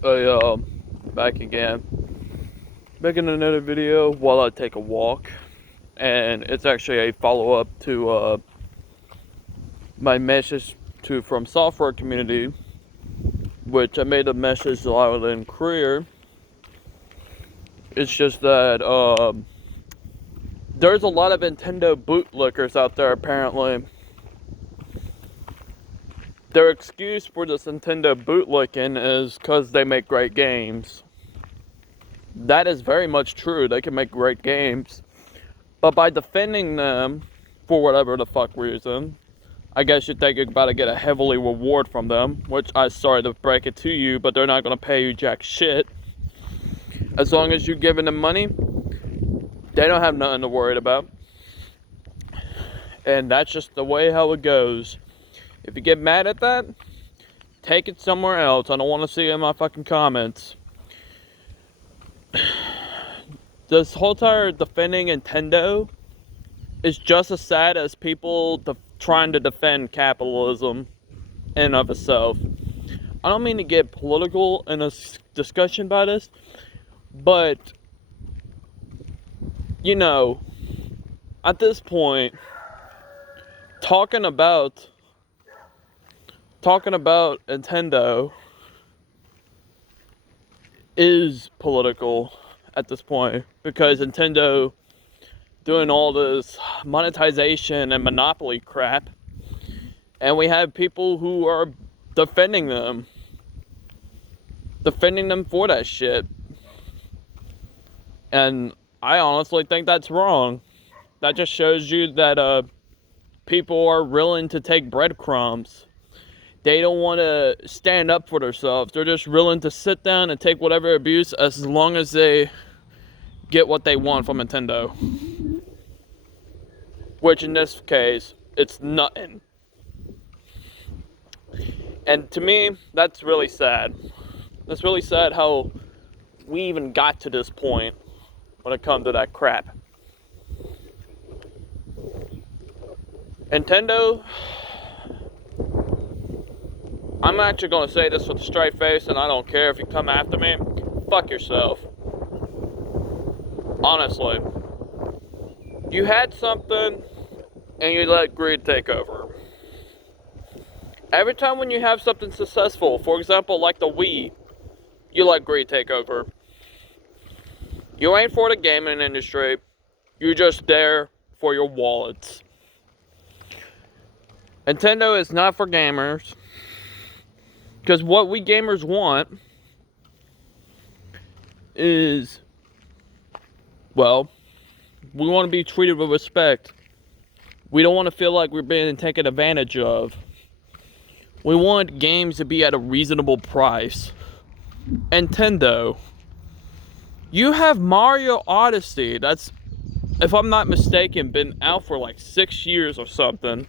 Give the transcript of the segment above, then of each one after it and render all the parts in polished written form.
Back again. Making another video while I take a walk. And it's actually a follow-up to my message to from software community, which I made a message while I was in career. It's just that there's a lot of Nintendo bootlickers out there apparently. Their excuse for this Nintendo bootlicking is because they make great games. That is very much true. They can make great games. But by defending them, for whatever the fuck reason, I guess you think you're about to get a heavily reward from them, which I'm sorry to break it to you, but they're not going to pay you jack shit. As long as you're giving them money, they don't have nothing to worry about. And that's just the way how it goes. If you get mad at that, take it somewhere else. I don't want to see it in my fucking comments. This whole entire defending Nintendo is just as sad as people trying to defend capitalism in and of itself. I don't mean to get political in a discussion about this, but, you know, at this point, talking about Nintendo is political at this point, because Nintendo doing all this monetization and monopoly crap, and we have people who are defending them for that shit. And I honestly think that's wrong. That just shows you that people are willing to take breadcrumbs. They don't want to stand up for themselves. They're just willing to sit down and take whatever abuse as long as they get what they want from Nintendo. Which in this case, it's nothing. And to me, that's really sad. That's really sad how we even got to this point when it comes to that crap. Nintendo, I'm actually going to say this with a straight face, and I don't care if you come after me. Fuck yourself. Honestly. You had something, and you let greed take over. Every time when you have something successful, for example, like the Wii, you let greed take over. You ain't for the gaming industry. You're just there for your wallets. Nintendo is not for gamers. Because what we gamers want is, well, we want to be treated with respect. We don't want to feel like we're being taken advantage of. We want games to be at a reasonable price. Nintendo, you have Mario Odyssey. That's, if I'm not mistaken, been out for like 6 years or something.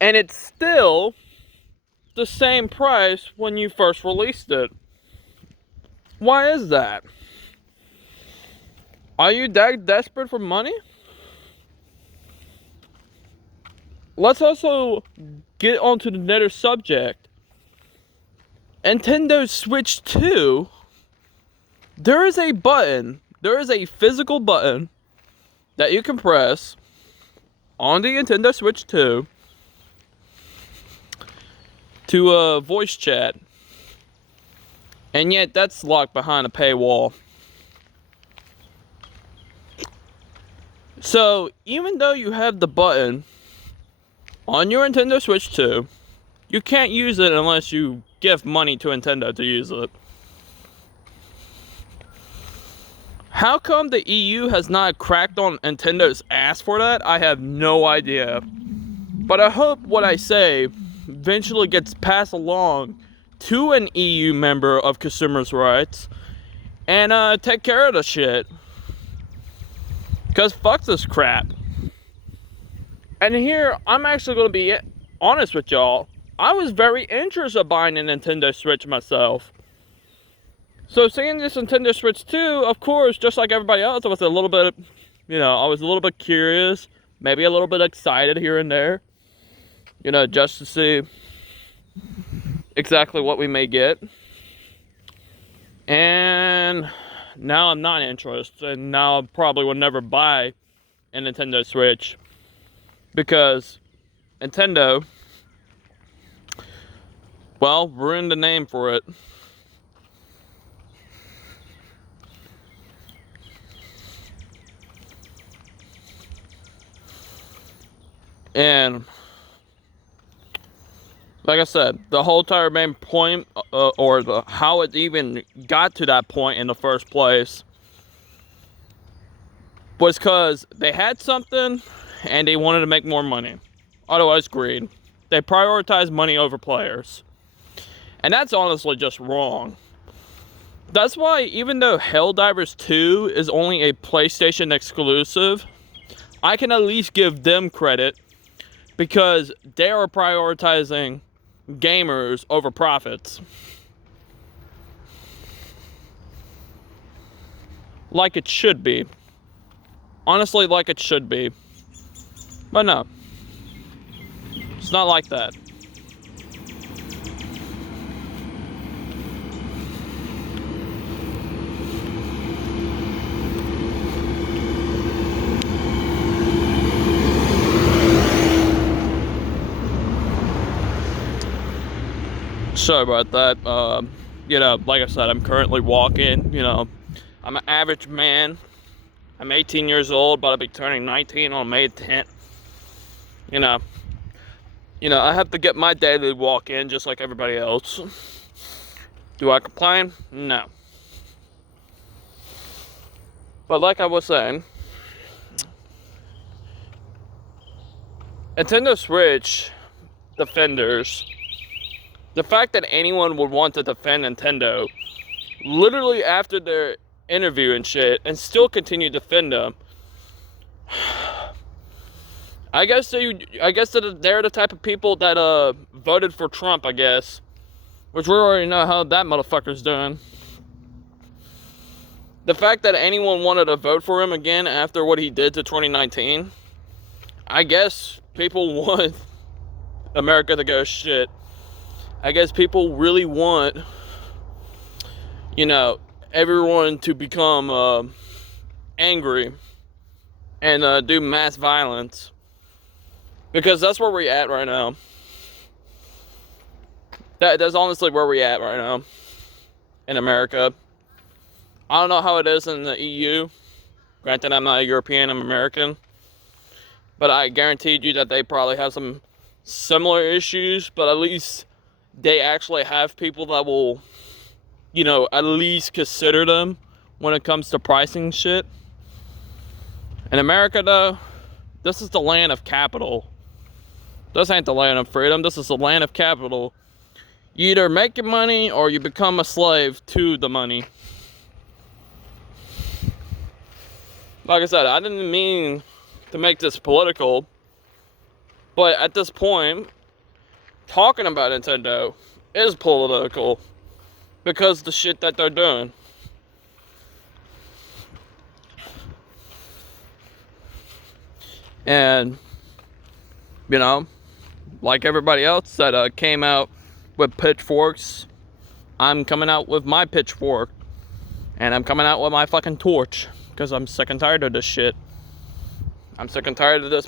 And it's still the same price when you first released it. Why is that? Are you that desperate for money? Let's also get onto the next subject. Nintendo Switch 2, there is a physical button that you can press on the Nintendo Switch 2 to voice chat, and yet that's locked behind a paywall. So even though you have the button on your Nintendo Switch 2, you can't use it unless you give money to Nintendo to use it. How come the EU has not cracked on Nintendo's ass for that? I have no idea. But I hope what I say eventually gets passed along to an EU member of consumers' rights and take care of the shit. Because fuck this crap. And here, I'm actually going to be honest with y'all. I was very interested in buying a Nintendo Switch myself. So seeing this Nintendo Switch 2, of course, just like everybody else, I was a little bit curious, maybe a little bit excited here and there. Just to see exactly what we may get. And now I'm not interested, and now I probably will never buy a Nintendo Switch because Nintendo, well, ruined the name for it. And like I said, the whole entire main point, or the how it even got to that point in the first place, was because they had something and they wanted to make more money. Otherwise, greed. They prioritized money over players. And that's honestly just wrong. That's why, even though Helldivers 2 is only a PlayStation exclusive, I can at least give them credit because they are prioritizing gamers over profits. Like it should be. Honestly, like it should be. But no. It's not like that. Sorry about that. Like I said, I'm currently walking. I'm an average man. I'm 18 years old, but I'll be turning 19 on May 10th. I have to get my daily walk in just like everybody else. Do I complain? No. But like I was saying, Nintendo Switch defenders, the fact that anyone would want to defend Nintendo literally after their interview and shit and still continue to defend them, I guess they're the type of people that voted for Trump, I guess, which we already know how that motherfucker's doing. The fact that anyone wanted to vote for him again after what he did to 2019, I guess people want America to go shit. I guess people really want, everyone to become angry and do mass violence. Because that's where we're at right now. That's honestly where we're at right now in America. I don't know how it is in the EU. Granted, I'm not a European, I'm American. But I guaranteed you that they probably have some similar issues, but at least they actually have people that will, at least consider them when it comes to pricing shit. In America, though, this is the land of capital. This ain't the land of freedom. This is the land of capital. You either make your money or you become a slave to the money. Like I said, I didn't mean to make this political, but at this point, talking about Nintendo is political because of the shit that they're doing. And, like everybody else that came out with pitchforks, I'm coming out with my pitchfork. And I'm coming out with my fucking torch. Because I'm sick and tired of this shit. I'm sick and tired of this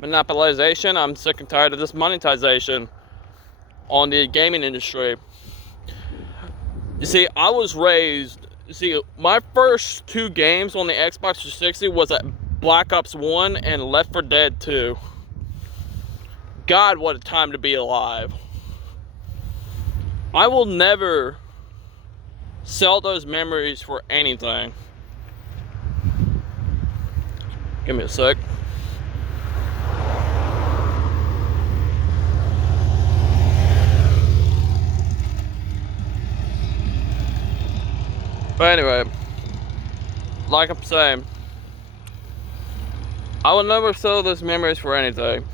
monopolization. I'm sick and tired of this monetization on the gaming industry. You see, I was raised... my first 2 games on the Xbox 360 was at Black Ops 1 and Left 4 Dead 2. God, what a time to be alive. I will never sell those memories for anything. Give me a sec. But anyway, like I'm saying, I will never sell those memories for anything.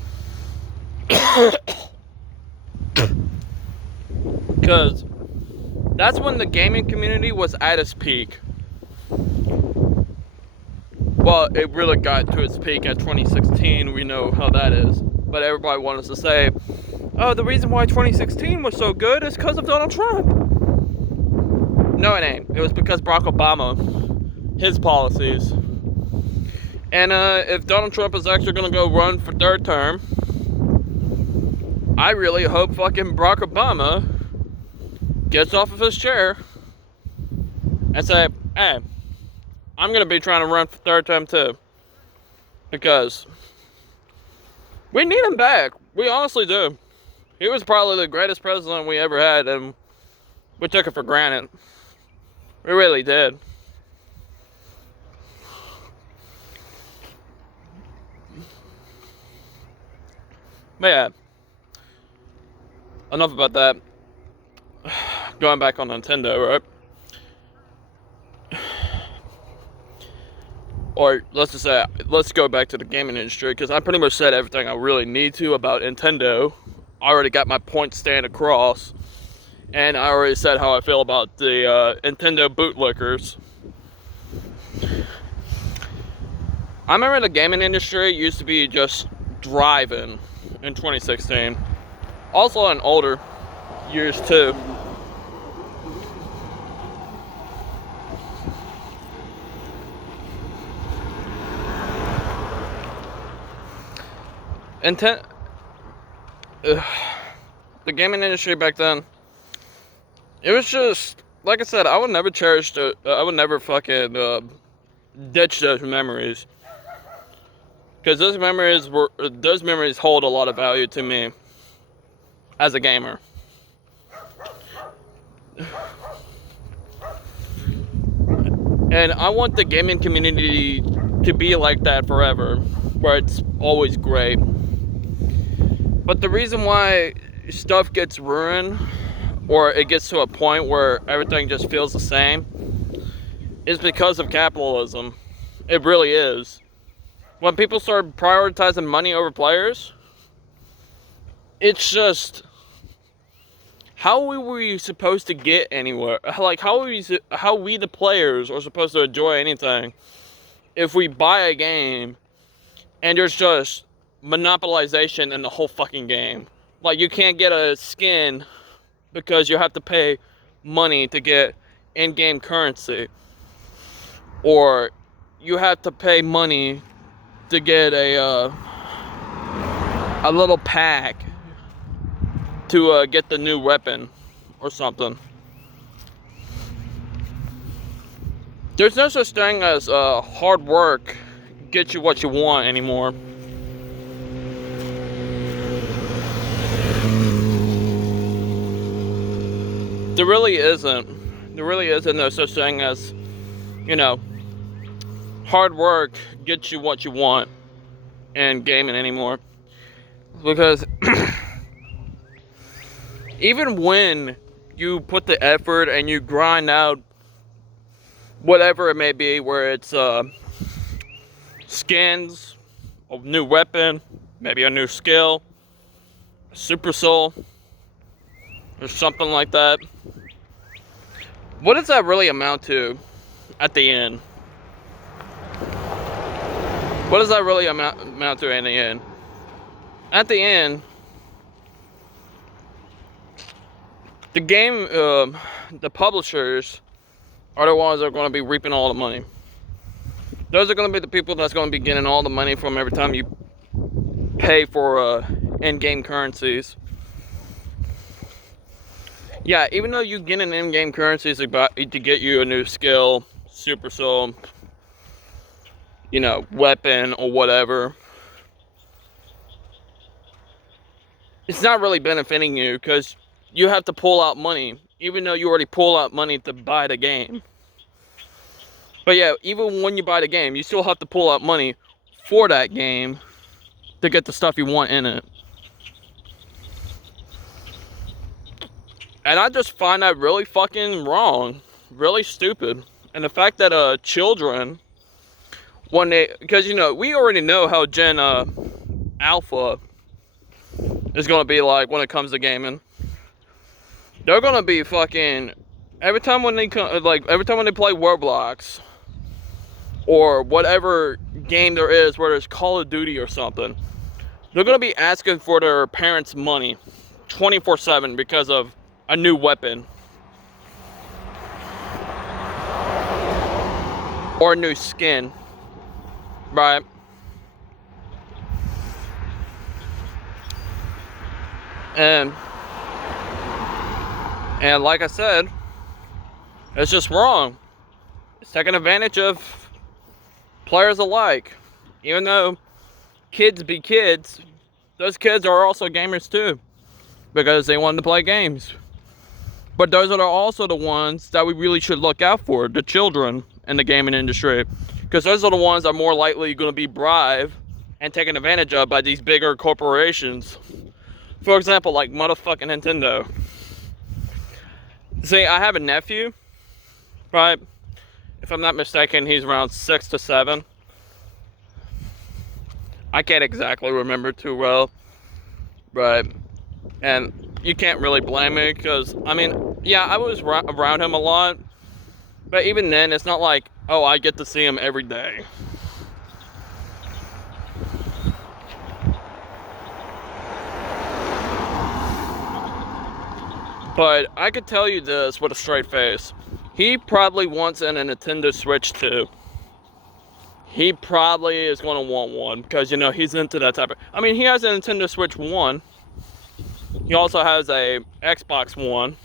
Because that's when the gaming community was at its peak. Well, it really got to its peak at 2016. We know how that is. But everybody wants to say, oh, the reason why 2016 was so good is because of Donald Trump. No, it ain't. It was because Barack Obama, his policies. And if Donald Trump is actually going to go run for third term, I really hope fucking Barack Obama gets off of his chair and say, hey, I'm going to be trying to run for third term too. Because we need him back. We honestly do. He was probably the greatest president we ever had, and we took it for granted. We really did. But yeah, enough about that. Going back on Nintendo, right? Or let's just say, let's go back to the gaming industry, because I pretty much said everything I really need to about Nintendo. I already got my point stand across, and I already said how I feel about the Nintendo bootlickers. I remember the gaming industry used to be just driving in 2016. Also in older years too. The gaming industry back then, it was just, like I said, I would never cherish I would never fucking ditch those memories. Because those memories hold a lot of value to me as a gamer. And I want the gaming community to be like that forever, where it's always great. But the reason why stuff gets ruined, or it gets to a point where everything just feels the same, is because of capitalism. It really is. When people start prioritizing money over players, it's just, how were we supposed to get anywhere? Like, how we the players are supposed to enjoy anything if we buy a game and there's just monopolization in the whole fucking game? Like, you can't get a skin because you have to pay money to get in-game currency, or you have to pay money to get a little pack to get the new weapon or something. There's no such thing as hard work get you what you want anymore. There really isn't. There really isn't no such thing as, hard work gets you what you want in gaming anymore. Because even when you put the effort and you grind out whatever it may be, where it's skins, a new weapon, maybe a new skill, a super soul, or something like that, what does that really amount to at the end? What does that really amount to in the end? At the end, the game, the publishers are the ones that are going to be reaping all the money. Those are going to be the people that's going to be getting all the money from every time you pay for in-game currencies. Yeah, even though you get an in-game currencies to get you a new skill, super soul, weapon or whatever, it's not really benefiting you, because you have to pull out money, even though you already pull out money to buy the game. But yeah, even when you buy the game, you still have to pull out money for that game to get the stuff you want in it. And I just find that really fucking wrong, really stupid. And the fact that children, because we already know how Gen Alpha is gonna be like when it comes to gaming. They're gonna be fucking, every time when they play Roblox or whatever game there is, whether it's Call of Duty or something, they're gonna be asking for their parents' money 24/7 because of a new weapon or a new skin, right? And like I said, it's just wrong. It's taking advantage of players alike. Even though kids be kids, those kids are also gamers too, because they want to play games. But those are also the ones that we really should look out for, the children in the gaming industry, because those are the ones that are more likely going to be bribed and taken advantage of by these bigger corporations. For example, like motherfucking Nintendo. See, I have a nephew, right? If I'm not mistaken, he's around 6 to 7. I can't exactly remember too well, right? And you can't really blame me, because, I mean, yeah, I was around him a lot, but even then, it's not like, oh, I get to see him every day. But I could tell you this with a straight face. He probably wants a Nintendo Switch too. He probably is going to want one, because, you know, he's into that type of... I mean, he has a Nintendo Switch 1. He also has a Xbox One.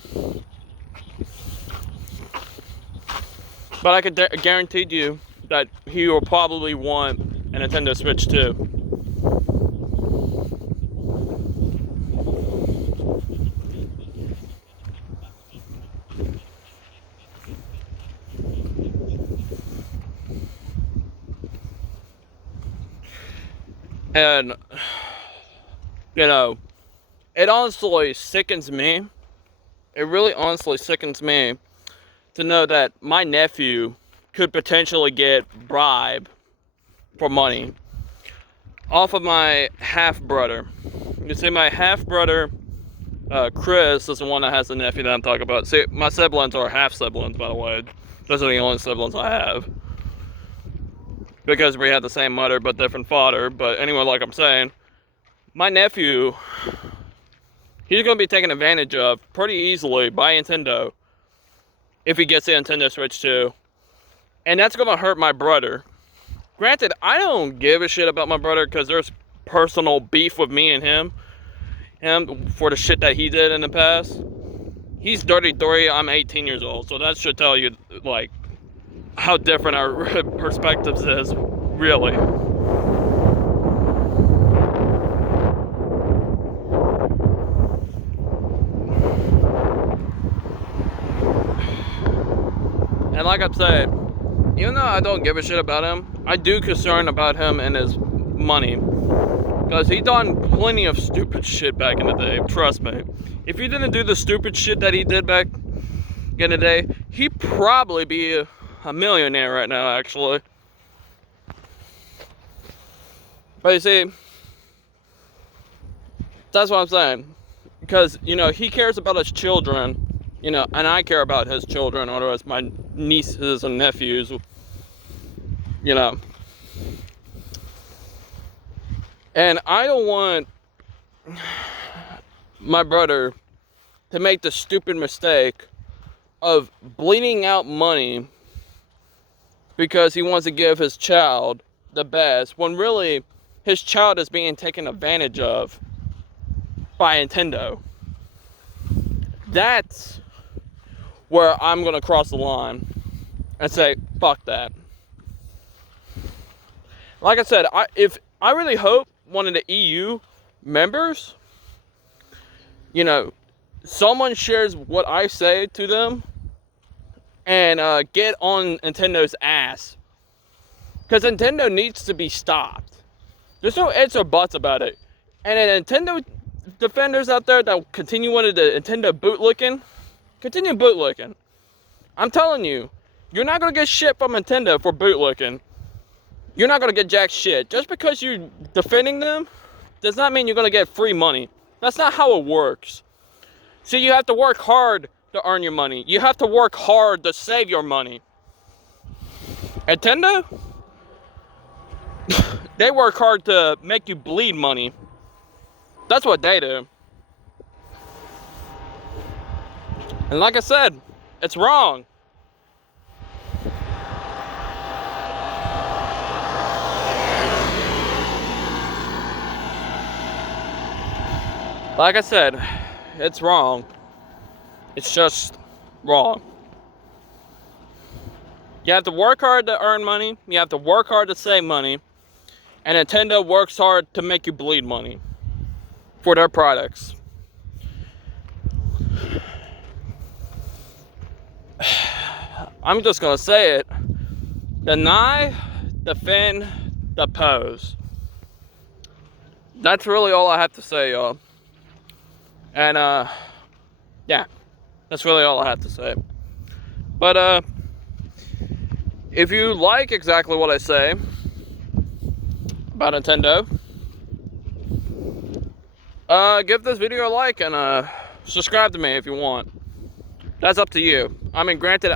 But I could guarantee you that he will probably want a Nintendo Switch too. And, you know, it honestly sickens me. It really honestly sickens me to know that my nephew could potentially get bribed for money off of my half-brother. You see, my half-brother, Chris, is the one that has the nephew that I'm talking about. See, my siblings are half-siblings, by the way. Those are the only siblings I have, because we had the same mother but different father. But anyway, like I'm saying, my nephew, he's going to be taken advantage of pretty easily by Nintendo if he gets the Nintendo Switch 2. And that's going to hurt my brother. Granted, I don't give a shit about my brother, because there's personal beef with me and him for the shit that he did in the past. He's 33, I'm 18 years old, so that should tell you, like, how different our perspectives is, really. And like I'm saying, even though I don't give a shit about him, I do concern about him and his money, because he done plenty of stupid shit back in the day, trust me. If he didn't do the stupid shit that he did back in the day, he'd probably be a millionaire right now, actually. But you see, that's what I'm saying. Because, you know, he cares about his children, you know, and I care about his children, or as my nieces and nephews, you know. And I don't want my brother to make the stupid mistake of bleeding out money because he wants to give his child the best, when really his child is being taken advantage of by Nintendo. That's where I'm going to cross the line and say, fuck that. Like I said, I really hope one of the EU members, you know, someone shares what I say to them and get on Nintendo's ass. Because Nintendo needs to be stopped. There's no ifs or buts about it. And the Nintendo defenders out there that continue wanting the Nintendo bootlicking, continue bootlicking. I'm telling you, you're not going to get shit from Nintendo for bootlicking. You're not going to get jack shit. Just because you're defending them does not mean you're going to get free money. That's not how it works. See, you have to work hard to earn your money. You have to work hard to save your money. Nintendo? They work hard to make you bleed money. That's what they do. And like I said, it's wrong. Like I said, it's wrong. It's just wrong. You have to work hard to earn money. You have to work hard to save money. And Nintendo works hard to make you bleed money for their products. I'm just gonna say it. Deny, defend, depose. That's really all I have to say, y'all. And yeah, that's really all I have to say. But if you like exactly what I say about Nintendo, give this video a like and subscribe to me if you want. That's up to you. I mean, granted,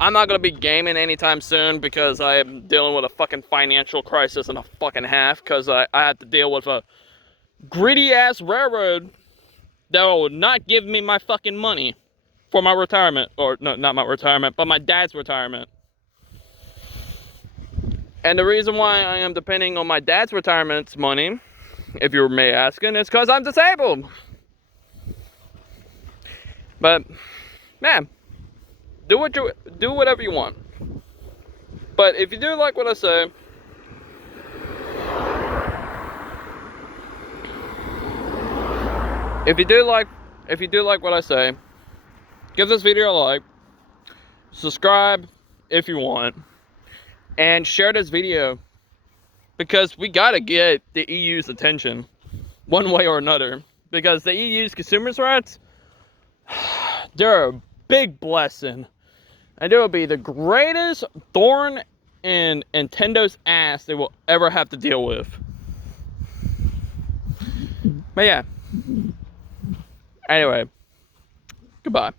I'm not gonna be gaming anytime soon because I am dealing with a fucking financial crisis and a fucking half, because I have to deal with a greedy ass railroad that will not give me my fucking money for my retirement. Or no, not my retirement, but my dad's retirement. And the reason why I am depending on my dad's retirement money, if you may asking, is because I'm disabled. But man, do whatever you want. But if you do like what I say, if you do like what I say, give this video a like, subscribe if you want, and share this video, because we gotta get the EU's attention one way or another, because the EU's consumers' rights, they're a big blessing, and it will be the greatest thorn in Nintendo's ass they will ever have to deal with. But yeah, anyway, goodbye.